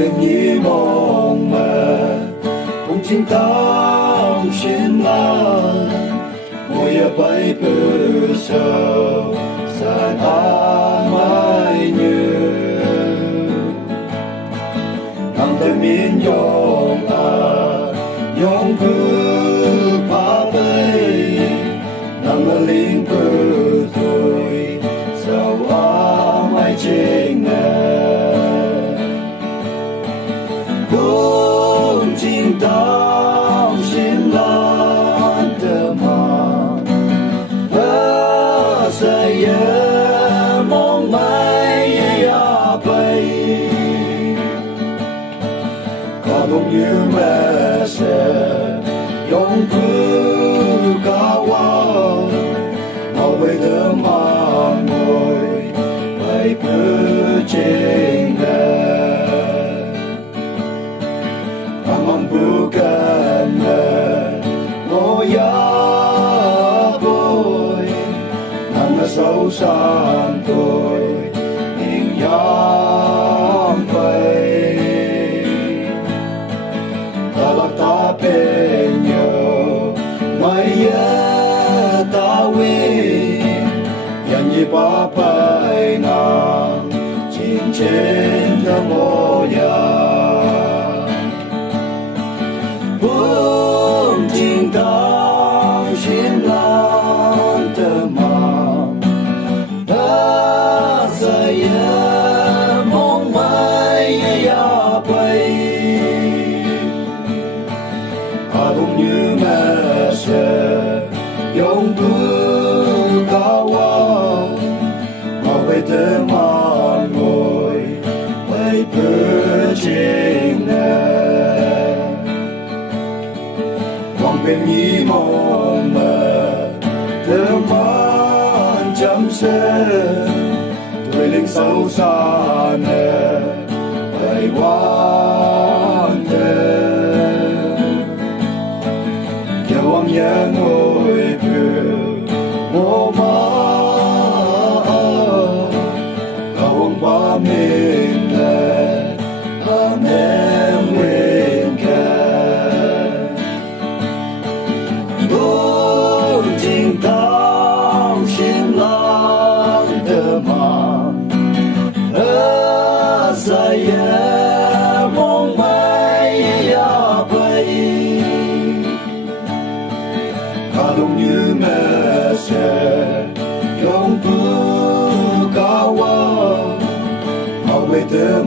bên như mong mà cùng chính tâm xin lắng mùi bay bờ sầu san mai như nang tâm min yong yong cứ pa bay nang linh bờ rồi sao mai trên cùng chính tâm xin lắng tâm saya mong mai ya bay cả đông như mẹ sẽ yong cứ kawan mau bay đơm mang ngồi bay bờ trên amang bukan moya boy nang sâu sang tôi nhìn yam bay ta lạc ta bên nhau mai ta we yan yi ba bay nang chính trên ta moya cùng chính tâm xin lắng tâm đã saya mong mai ya bay cũng như mẹ sẽ yong cứ kawan mau bay tới mà ngồi bay bờ trên bên như mong mà thơm man chăm sẽ tuổi linh sâu xa nè bay quan thế kêu ông nhớ ngồi bờ mô má cầu ông ba mình nè anh em nguyện cùng chính tâm xin lắng tâm saya mong mai ya bay cả đông như mẹ sẽ yong cứ kawan mau bay tới